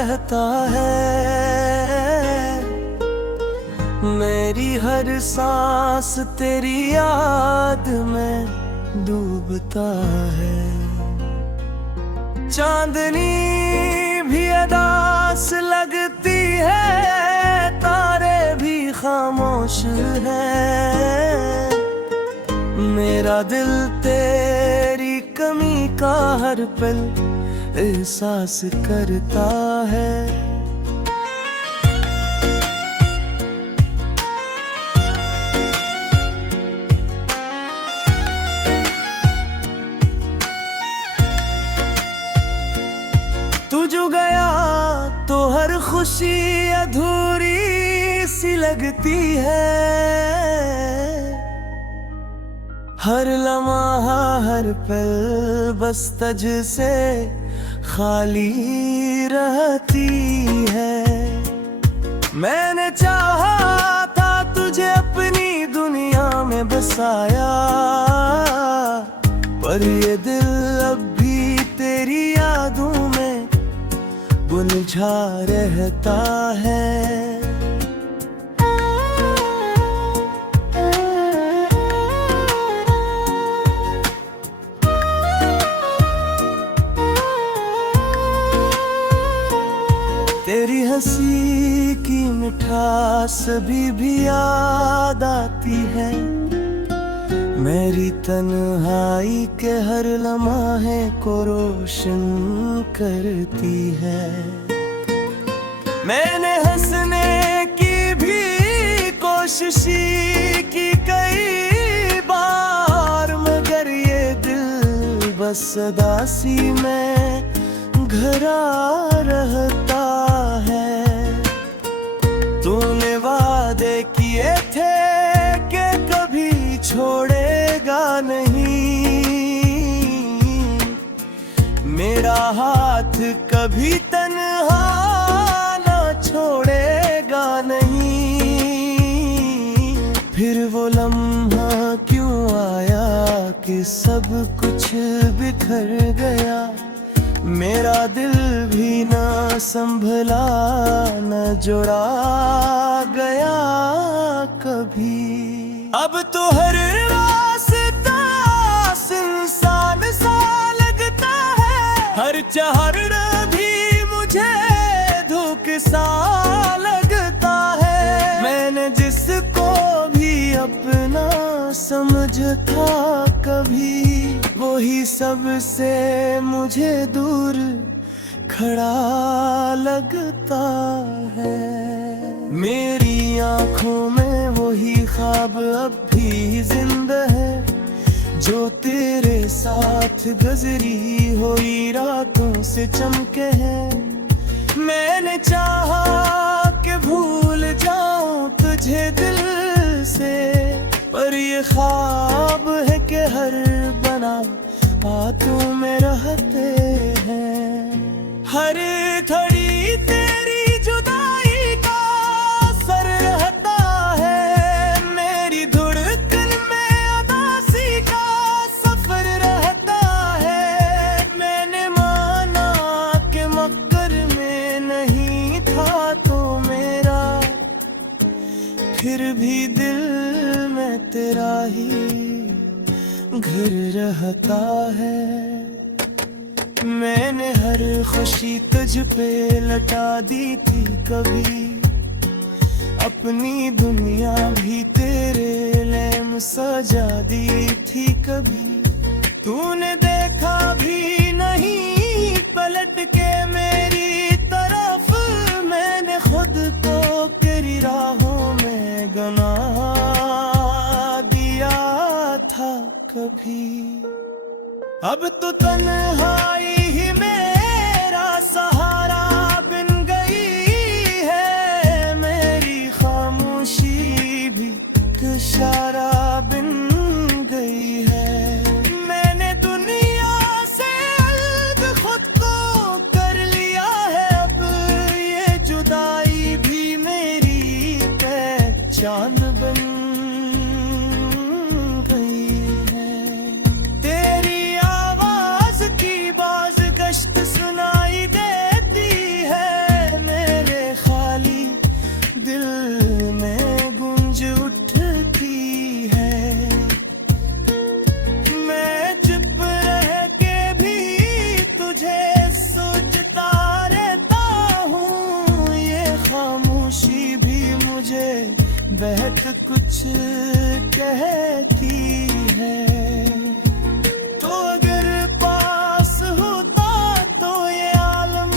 रहता है। मेरी हर सांस तेरी याद में डूबता है। चांदनी भी अदास लगती है, तारे भी खामोश है। मेरा दिल तेरी कमी का हर पल एहसास करता है। तू जो गया तो हर खुशी अधूरी सी लगती है। हर लम्हा हर पल बस तुझ से खाली रहती है। मैंने चाहा था तुझे अपनी दुनिया में बसाया, पर ये दिल अब भी तेरी यादों में उलझा रहता है। तेरी हंसी की मिठास अभी भी याद आती है। मेरी तन्हाई के हर लम्हे को रोशन करती है। मैंने हंसने की भी कोशिश की कई बार, मगर ये दिल बस उदासी में घरा रहता है। तूने वादे किए थे कि कभी छोड़ेगा नहीं, मेरा हाथ कभी तन्हा ना छोड़ेगा नहीं। फिर वो लम्हा क्यों आया कि सब कुछ बिखर गया। मेरा दिल भी ना संभला, न जोड़ा गया कभी। अब तो हर रास्ता सुनसान सा लगता है। हर चढ़ना भी मुझे धोख सा लगता है। मैंने जिसको भी अपना समझा था कभी, वही सबसे मुझे दूर खड़ा लगता है। मेरी आंखों में वही ख्वाब अब भी जिंदा है, जो तेरे साथ गुजरी हुई रातों से चमके हैं। मैंने चाहा कि भूल जाऊं तुझे दिल से, पर ये ख्वाब है कि हर बना बातों में रहते हैं। हर घड़ी तेरी जुदाई का असर रहता है। मेरी धड़कन में उदासी का सफर रहता है। मैंने माना कि मक्कर में नहीं था तो मेरा, फिर भी दिल में तेरा ही घर रहता है। मैंने हर खुशी तुझ पे लटा दी थी कभी, अपनी दुनिया भी तेरे लिए सजा दी थी कभी। तूने देखा भी नहीं पलट के मेरी तरफ, मैंने खुद को तेरी राहों में गमा दिया था कभी। अब तो तन्हाई ही मेरा सहारा बन गई है। मेरी खामोशी भी इशारा बन गई है। मैंने दुनिया से अलग खुद को कर लिया है। अब ये जुदाई भी मेरी पहचान बन गई है। तेरी आवाज की बात कहती है। तो अगर पास होता तो ये आलम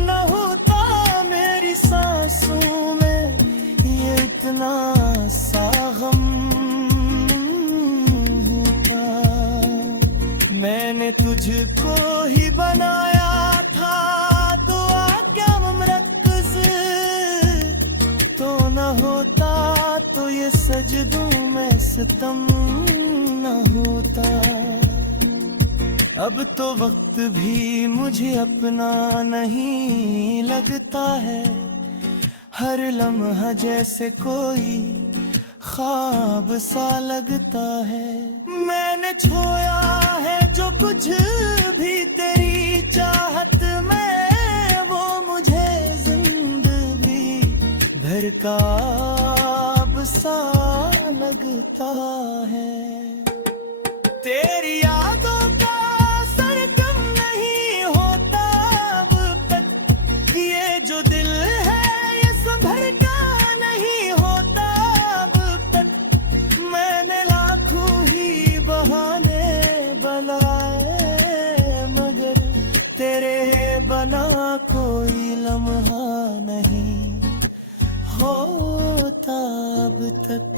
न होता, मेरी सांसों में ये इतना सा गम होता। मैंने तुझको ही बनाया था, दुआ क्या मरकज़ तो न होता, तो ये सजदों में सितम न होता। अब तो वक्त भी मुझे अपना नहीं लगता है, हर लम्हा जैसे कोई ख्वाब सा लगता है। मैंने छोया है जो कुछ भी तेरी चाहत में, वो मुझे जिंदगी भर का अब सा लगता है। तेरी यादों का असर कम नहीं होता अब तक, ये जो दिल है ये संभर का नहीं होता अब तक। मैंने लाखों ही बहाने बनाए, मगर तेरे बना कोई लम्हा नहीं होता अब तक।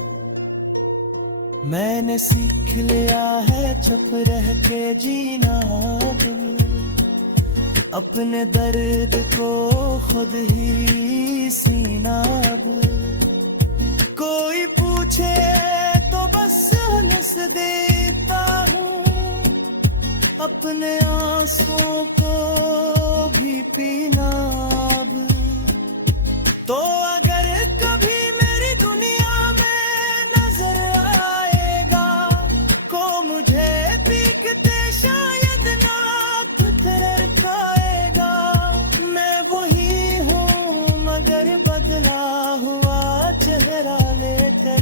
मैंने सीख लिया है चुप रह के जीना, अपने दर्द को खुद ही सीना। कोई पूछे तो बस हंस देता हूँ, अपने आंसुओं को भी पीना अब। तो अगर कभी मेरी दुनिया में नजर आएगा को मुझे पीकते शायद ना पत्थर खाएगा। मैं वही हूँ मगर बदला हुआ चेहरा लेकर,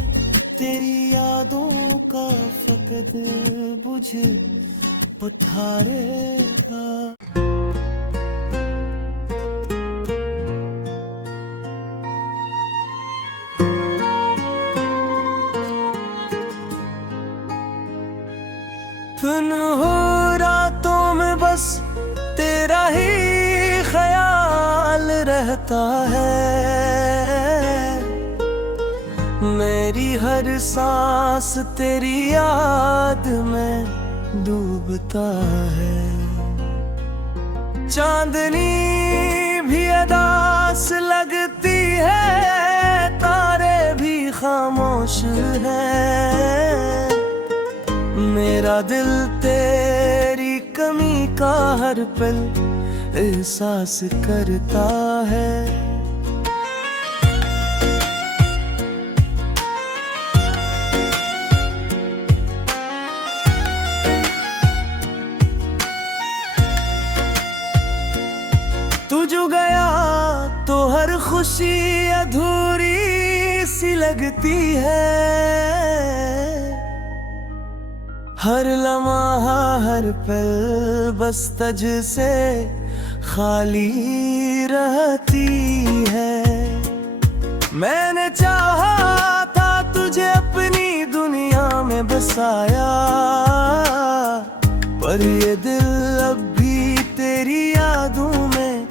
तेरी यादों का फकद बुझ उठारेगा। धुन हो रातों में बस तेरा ही ख्याल रहता है, मेरी हर सांस तेरी याद में डूबता है। चांदनी भी अदास लगती है, तारे भी खामोश है। मेरा दिल तेरी कमी का हर पल एहसास करता है। तू जो गया तो हर खुशी अधूरी सी लगती है, हर लम्हा हर पल बस तुझ से खाली रहती है। मैंने चाहा था तुझे अपनी दुनिया में बसाया, पर ये दिल अब भी तेरी यादों में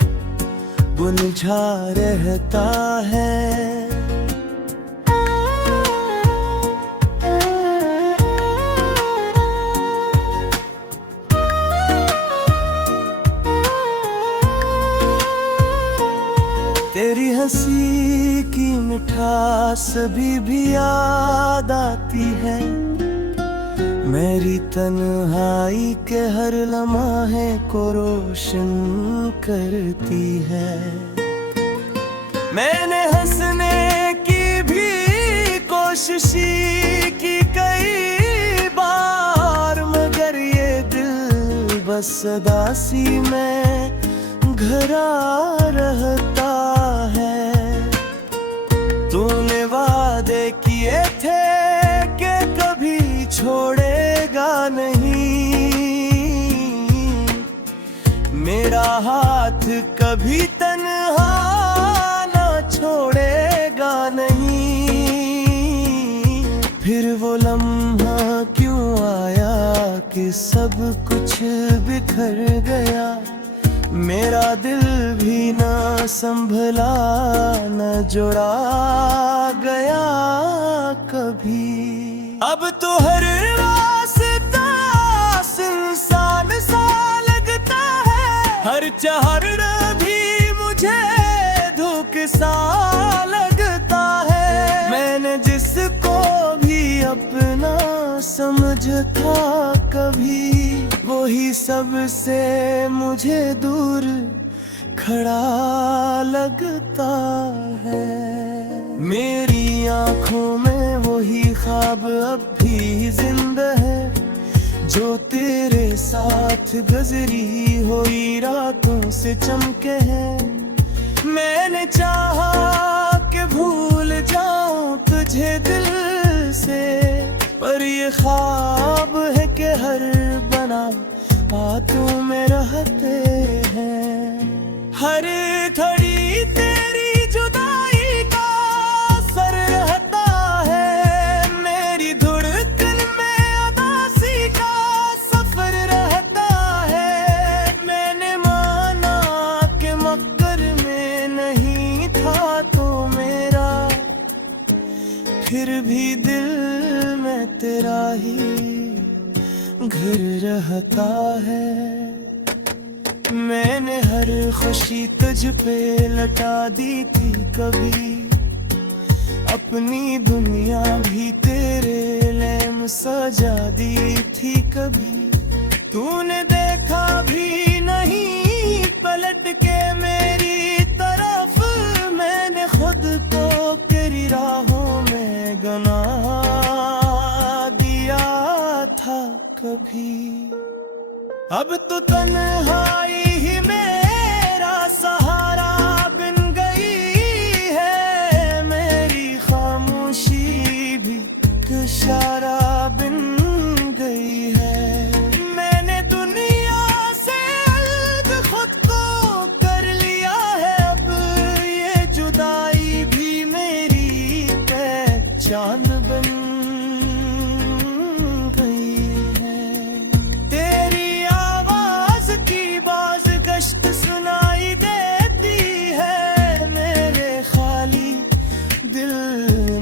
उलझा रहता है। तेरी हंसी की मिठास अभी भी याद आती है, मेरी तन्हाई के हर लम्हे को रोशन करती है। मैंने हंसने की भी कोशिश की कई बार, मगर ये दिल बस उदासी में घरा रहता है। तूने वादे किए थे कि कभी छोड़ेगा नहीं, मेरा हाथ कभी तन्हा ना छोड़ेगा नहीं। बिखर गया, मेरा दिल भी न संभला, न जुड़ा गया कभी। अब तो हर रास्ता सुनसान सा लगता है, हर चढ़ भी मुझे धोखे सा लगता है। मैंने जिसको भी अपना समझा कभी, वही सबसे मुझे दूर खड़ा लगता है। मेरी आंखों में वही ख्वाब अब भी जिंदा है, जो तेरे साथ गुजरी हुई रातों से चमके हैं। मैंने चाहा कि भूल जाऊं तुझे दिल से, पर ये ख्वाब है कि हर बना बातों में रहते हैं। हर घड़ी तेरी जुदाई का असर रहता है, मेरी धड़कन में उदासी का सफर रहता है। मैंने माना कि मक्कर में नहीं था तो मेरा, फिर भी दिल में तेरा ही घर रहता है। मैंने हर खुशी तुझ पे लटा दी थी कभी, अपनी दुनिया भी तेरे लिए सजा दी थी कभी। तूने देखा भी नहीं पलट के मेरी तरफ, मैंने खुद को तेरी राहों में गना दिया था कभी। अब तो तन्हाई ही मेरा सहारा बन गई है, मेरी खामोशी भी इशारा बन गई है। मैंने दुनिया से अलग खुद को कर लिया है, अब ये जुदाई भी मेरी पहचान बन सुनाई देती है, मेरे खाली दिल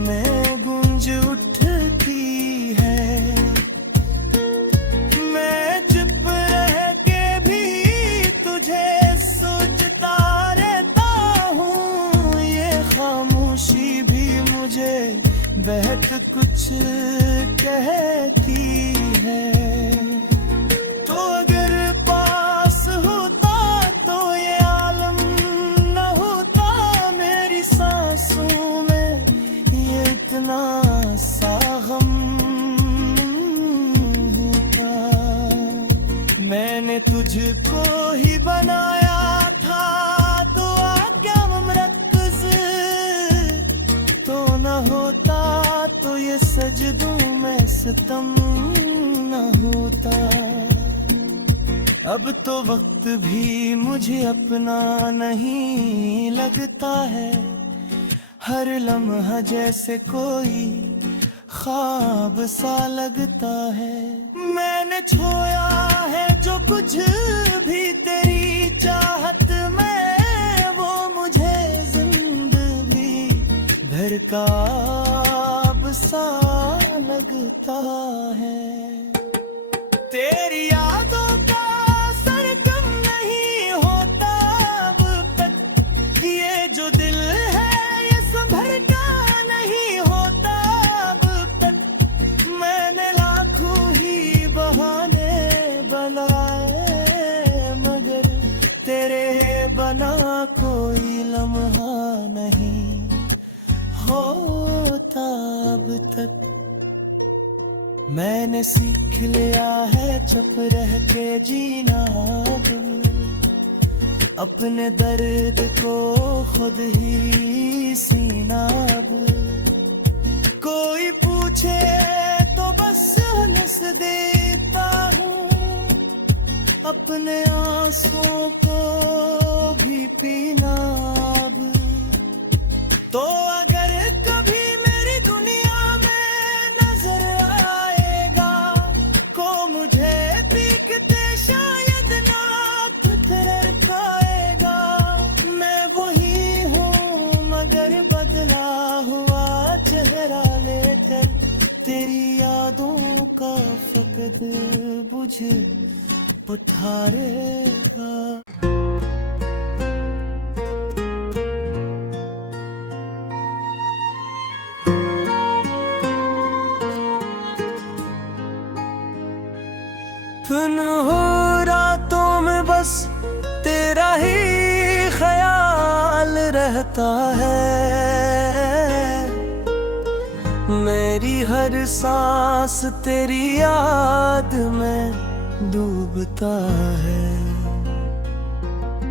में गूंज उठती है। मैं चुप रह के भी तुझे सोचता रहता हूँ, ये खामोशी भी मुझे बैठ कुछ कहती है। तो अगर पास होता तो ये आलम न होता, मेरी सांसों में ये इतना सा गम होता। मैंने तुझको ही बनाया था, दुआ क्या मरकज़ तो न होता, तो ये सजदों में सितम न होता। अब तो वक्त भी मुझे अपना नहीं लगता है, हर लम्हा जैसे कोई ख्वाब सा लगता है। मैंने छोया है जो कुछ भी तेरी चाहत में, वो मुझे जिंदगी भर का अब सा लगता है। तेरी यादों का असर कम नहीं होता अब तक, ये जो दिल है ये संभर का नहीं होता अब तक। मैंने लाखों ही बहाने बनाए, मगर तेरे बना कोई लम्हा नहीं होता अब तक। मैंने सीख लिया है चुप रह के जीना, अपने दर्द को खुद ही सीना। कोई पूछे तो बस हंस देता हूँ, अपने आंसुओं को भी पीना। तो अगर कभी मेरी दुनिया में नजर आएगा को मुझे दिखते शायद न दर्द बुझ उठारेगा। धुन हो रातों में बस तेरा ही ख्याल रहता है, मेरी हर सांस तेरी याद में डूबता है।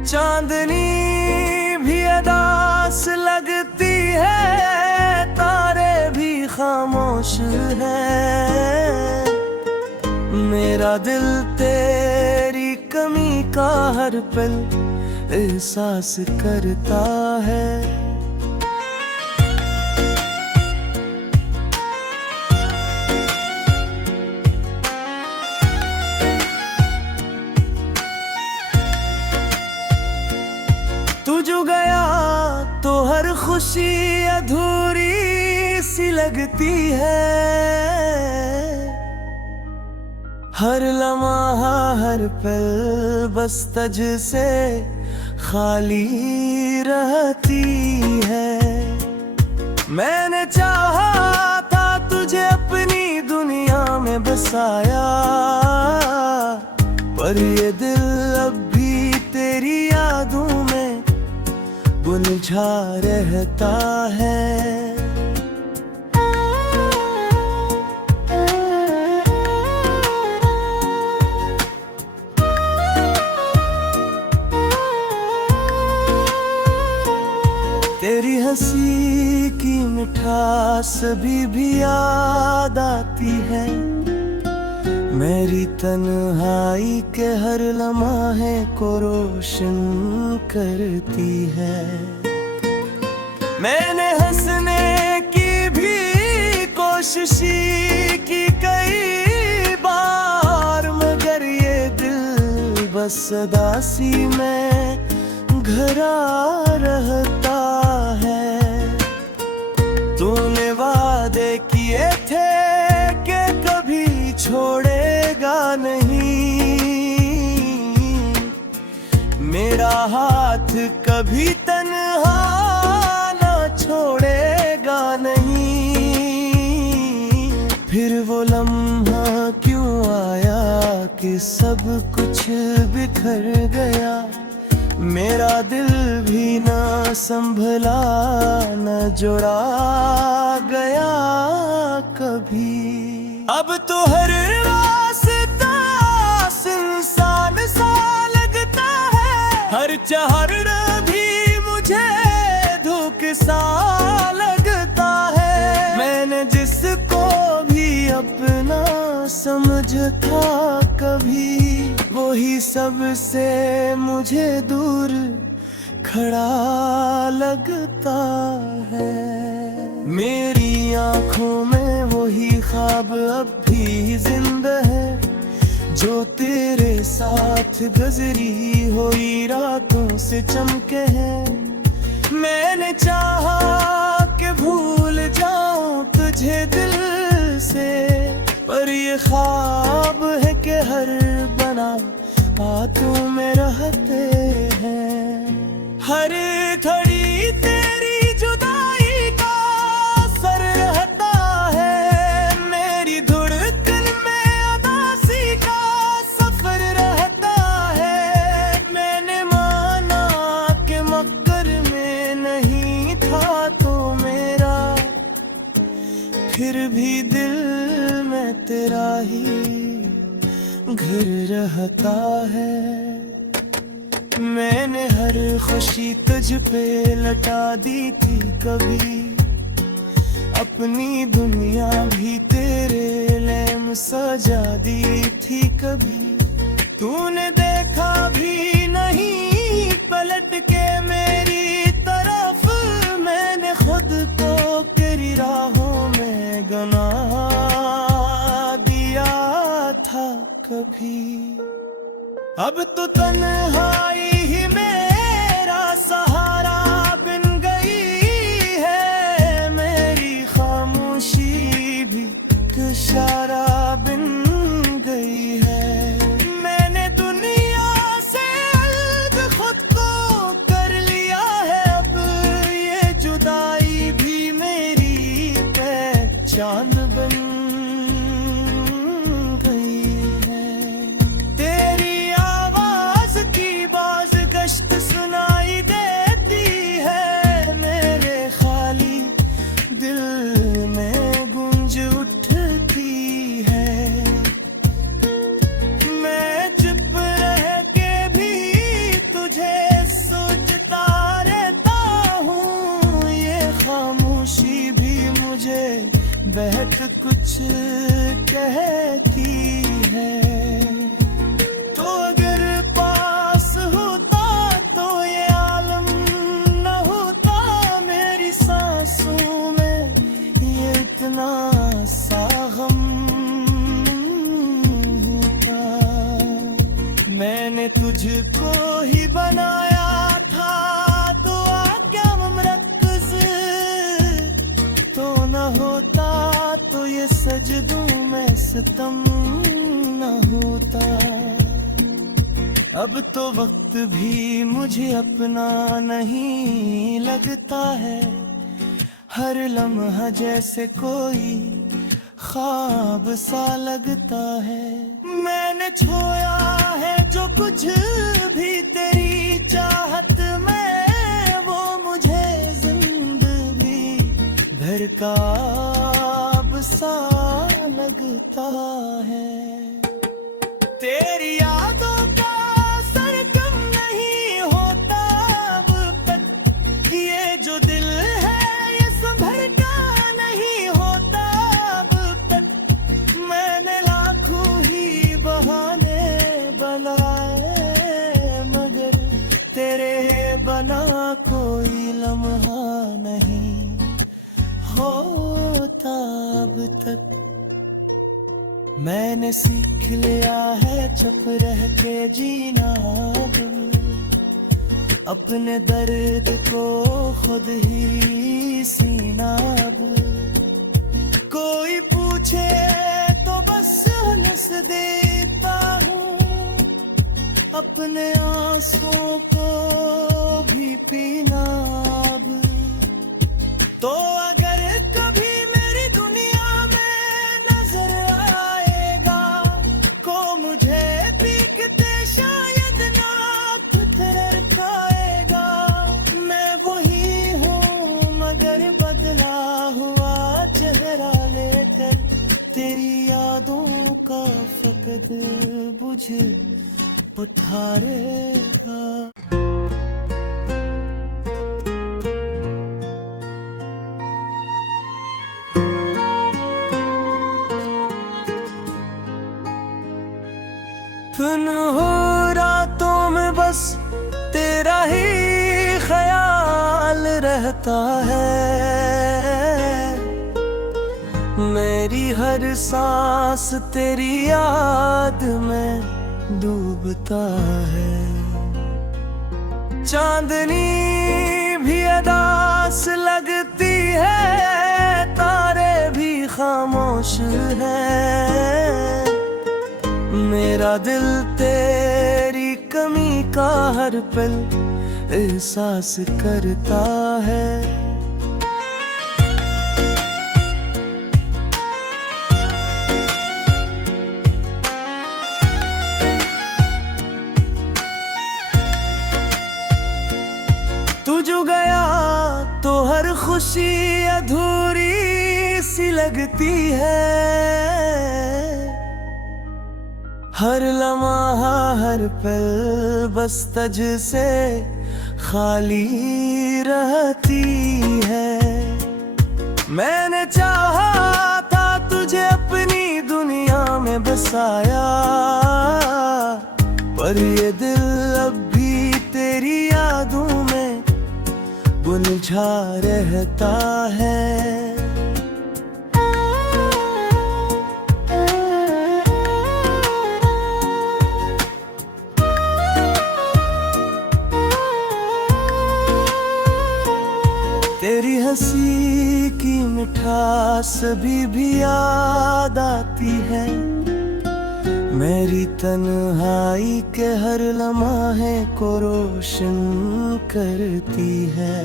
चांदनी भी अदास लगती है, तारे भी खामोश है, मेरा दिल तेरी कमी का हर पल एहसास करता है। तू जो गया तो हर खुशी अधूरी सी लगती है, हर लम्हा हर पल बस तुझ से खाली रहती है। मैंने चाहा था तुझे अपनी दुनिया में बसाया, पर ये दिल अब भी तेरी यादों में उलझा रहता है। तेरी हंसी की मिठास अभी भी याद आती है, मेरी तन्हाई के हर लम्हे को रोशन करती है। मैंने हंसने की भी कोशिश की कई बार, मगर ये दिल बस उदासी में घरा रहता है। तूने वादे किए थे कि कभी छोड़ेगा नहीं, मेरा हाथ कभी तन्हा ना छोड़ेगा नहीं। फिर वो लम्हा क्यों आया कि सब कुछ बिखर गया, मेरा दिल भी ना संभला न जुड़ा गया कभी। अब तो हर रास्ता सुनसान सा लगता है, हर चढ़ना भी मुझे धोखे सा लगता है। मैंने जिसको भी अपना समझा था कभी, वही सबसे मुझे दूर खड़ा लगता है। मेरी आंखों में वही ख्वाब अब भी जिंदा है, जो तेरे साथ गुजरी हुई रातों से चमके हैं। मैंने चाहा कि भूल जाऊं तुझे दिल से, पर ये ख्वाब है कि हर बना बातों में रहते हैं। हर घड़ी तेरी जुदाई का असर रहता है, मेरी धड़कन में उदासी का सफर रहता है। मैंने माना कि मक्कर में नहीं था तो मेरा, फिर भी दिल में तेरा ही घर रहता है। मैंने हर खुशी तुझ पे लटा दी थी कभी, अपनी दुनिया भी तेरे लिए सजा दी थी कभी। तूने देखा भी नहीं पलट के मेरी तरफ, मैंने खुद को तेरी राहों में गुनाह दिया था कभी। अब तो तन्हाई ही मेरा सहारा बन गई है, मेरी खामोशी भी इशारा बन कहती है। तो अगर पास होता तो ये आलम न होता, मेरी सांसों में ये इतना सा गम होता। मैंने तुझको ही बनाया था, दुआ क्या मरकज़ तो न होता, तो ये सजदों में सितम न होता। अब तो वक्त भी मुझे अपना नहीं लगता है, हर लम्हा जैसे कोई ख्वाब सा लगता है। मैंने छोया है जो कुछ भी तेरी चाहत में, वो मुझे जिंदगी भर का अब सा लगता है। तेरी यादों का असर कम नहीं होता अब तक, ये जो दिल है ये संभर का नहीं होता अब तक। मैंने लाखों ही बहाने बनाए, मगर तेरे बना कोई लम्हा नहीं होता अब तक। मैंने सीख लिया है चुप रह के जीना, अपने दर्द को खुद ही सीना। कोई पूछे तो बस हंस देता हूँ, अपने आंसुओं को भी पीना अब। तो अगर कभी मेरी दुनिया में नजर आएगा को मुझे पीकते शायद ना पत्थर खाएगा। मैं वही हूँ मगर बदला हुआ चेहरा लेकर, तेरी यादों का फकद बुझ उठारेगा। धुन हो रातों में बस तेरा ही ख्याल रहता है, मेरी हर सांस तेरी याद में डूबता है। चांदनी भी अदास लगती है, तारे भी खामोश है, मेरा दिल तेरी कमी का हर पल एहसास करता है। तू जो गया तो हर खुशी अधूरी सी लगती है, हर लम्हा हर पल बस तुझ से खाली रहती है। मैंने चाहा था तुझे अपनी दुनिया में बसाया, पर ये दिल अब भी तेरी यादों में उलझा रहता है। तेरी हंसी की मिठास भी याद आती है, मेरी तन्हाई के हर लम्हे को रोशन करती है।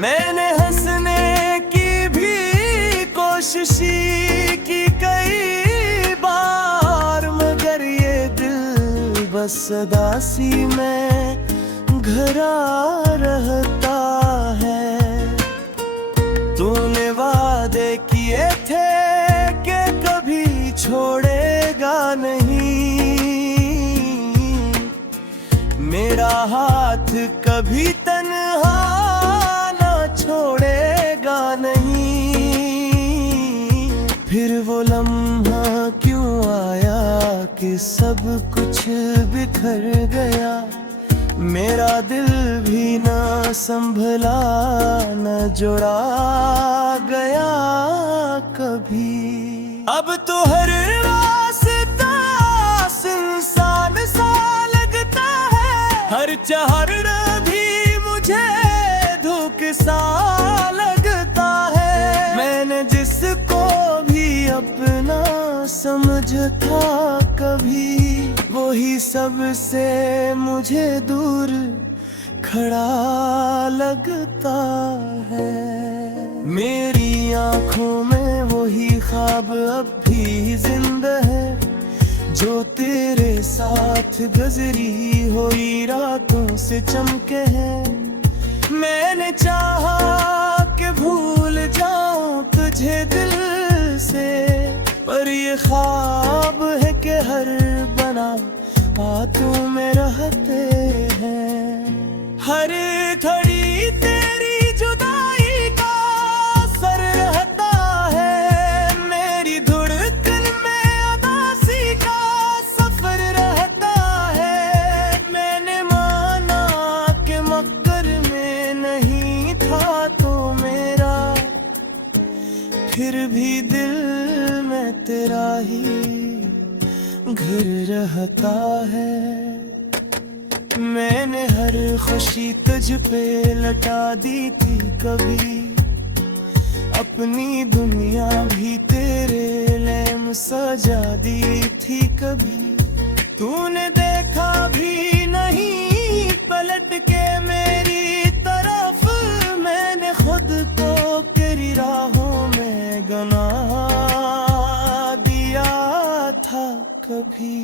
मैंने हंसने की भी कोशिश की कई बार, मगर ये दिल बस उदासी में घरा रहता है। तूने वादे किए थे कि कभी छोड़ेगा नहीं, मेरा हाथ कभी तन्हा ना छोड़ेगा नहीं। बिखर गया, मेरा दिल भी न संभला, न जुड़ा गया कभी। अब तो हर रास्ता सुनसान सा लगता है, हर चढ़ना भी मुझे धोखे सा लगता है। मैंने जिसको भी अपना समझा था कभी, वही सबसे मुझे दूर खड़ा लगता है। मेरी आंखों में वही ख्वाब अब भी जिंदा है, जो तेरे साथ गुजरी हुई रातों से चमके हैं। मैंने चाहा कि भूल जाऊं तुझे दिल से, पर ये ख्वाब है कि हर बना बातों में रहते हैं। हर घड़ी तेरी जुदाई का असर रहता है, मेरी धड़कन में उदासी का सफर रहता है। मैंने माना कि मक्कर में नहीं था तो मेरा, फिर भी दिल में तेरा ही घर रहता है। मैंने हर खुशी तुझ पे लटा दी थी कभी, अपनी दुनिया भी तेरे लिए सजा दी थी कभी। तूने देखा भी नहीं पलट के मेरी तरफ, मैंने खुद को तेरी राहों में गंवा दिया था कभी।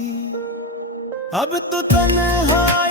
अब तो तन्हाई